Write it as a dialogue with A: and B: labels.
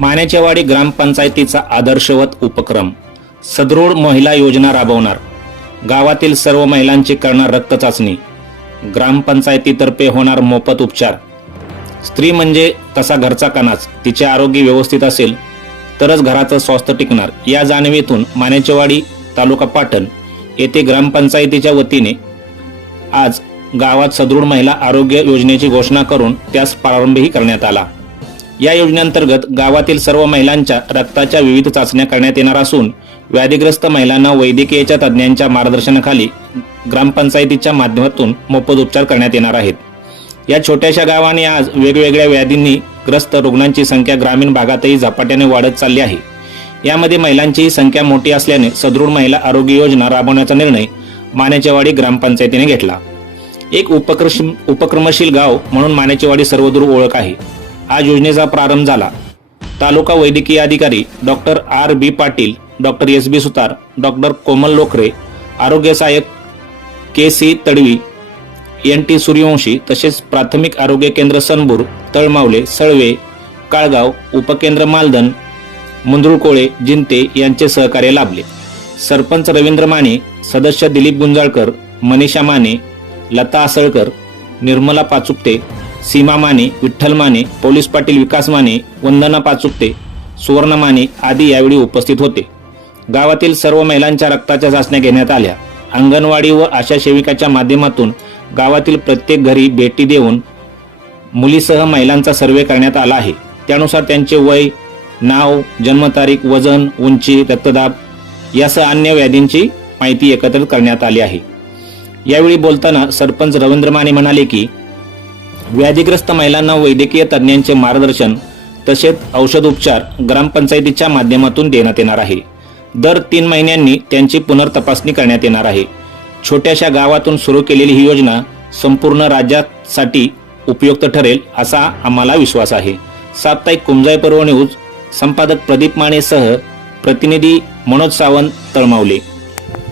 A: मानेच्यावाडी ग्रामपंचायतीचा आदर्शवत उपक्रम सदृढ महिला योजना राबवणार गावातील सर्व महिलांची करणार रक्त चाचणी ग्रामपंचायतीतर्फे होणार मोफत उपचार. स्त्री म्हणजे तसा घरचा कणाच तिचे आरोग्य व्यवस्थित असेल तरच घराचं स्वास्थ्य टिकणार. या जाणीवेतून मानेचेवाडी तालुका पाटण येथे ग्रामपंचायतीच्या वतीने आज गावात सदृढ महिला आरोग्य योजनेची घोषणा करून त्यास प्रारंभही करण्यात आला. या योजनेअंतर्गत गावातील सर्व महिलांच्या रक्ताच्या विविध चाचण्या करण्यात येणार असून व्याधीग्रस्त महिलांना वैद्यकीयच्या तज्ज्ञांच्या मार्गदर्शनाखाली ग्रामपंचायतीच्या माध्यमातून मोफत उपचार करण्यात येणार आहेत. या छोट्याशा गावाने आज वेगवेगळ्या व्याधींनी ग्रस्त रुग्णांची संख्या ग्रामीण भागातही झपाट्याने वाढत चालली आहे. यामध्ये महिलांचीही संख्या मोठी असल्याने सदृढ महिला आरोग्य योजना राबवण्याचा निर्णय मानेचेवाडी ग्रामपंचायतीने घेतला. एक उपक्रम उपक्रमशील गाव म्हणून मानेचेवाडी सर्वदूर ओळख आहे. आज योजनेचा प्रारंभ झाला. तालुका वैद्यकीय अधिकारी doctor R B Patil doctor S B Sutar doctor Komal Lokhare आरोग्य सहाय्यक K C Tadvi N T Suryavanshi तसेच प्राथमिक आरोग्य केंद्र सनबूर तळमावले सळवे काळगाव उपकेंद्र मालधन मुंद्रुळकोळे जिंते यांचे सहकार्य लाभले. सरपंच रवींद्र माने सदस्य दिलीप गुंजाळकर मनीषा माने लता आसळकर निर्मला पाचुपते सीमा माने विठ्ठल माने पोलीस पाटील विकास माने वंदना पाचुकते सुवर्ण माने आदी यावेळी उपस्थित होते. गावातील सर्व महिलांच्या रक्ताच्या चाचण्या घेण्यात आल्या. अंगणवाडी व आशा सेविकाच्या माध्यमातून गावातील प्रत्येक घरी भेटी देऊन मुलीसह महिलांचा सर्वे करण्यात आला आहे. त्यानुसार त्यांचे वय नाव जन्मतारीख वजन उंची रक्तदाब यासह अन्य व्याधींची माहिती एकत्रित करण्यात आली आहे. यावेळी बोलताना सरपंच रवींद्र माने म्हणाले की व्याधीग्रस्त महिलांना वैद्यकीय तज्ज्ञांचे मार्गदर्शन तसेच औषध उपचार ग्रामपंचायतीच्या माध्यमातून देण्यात येणार आहे. दर तीन महिन्यांनी त्यांची पुनर्तपासणी करण्यात येणार आहे. छोट्याशा गावातून सुरू केलेली ही योजना संपूर्ण राज्यासाठी उपयुक्त ठरेल असा आम्हाला विश्वास आहे. साप्ताहिक कुंजाई पर्व न्यूज संपादक प्रदीप मानेसह प्रतिनिधी मनोज सावंत तळमावले.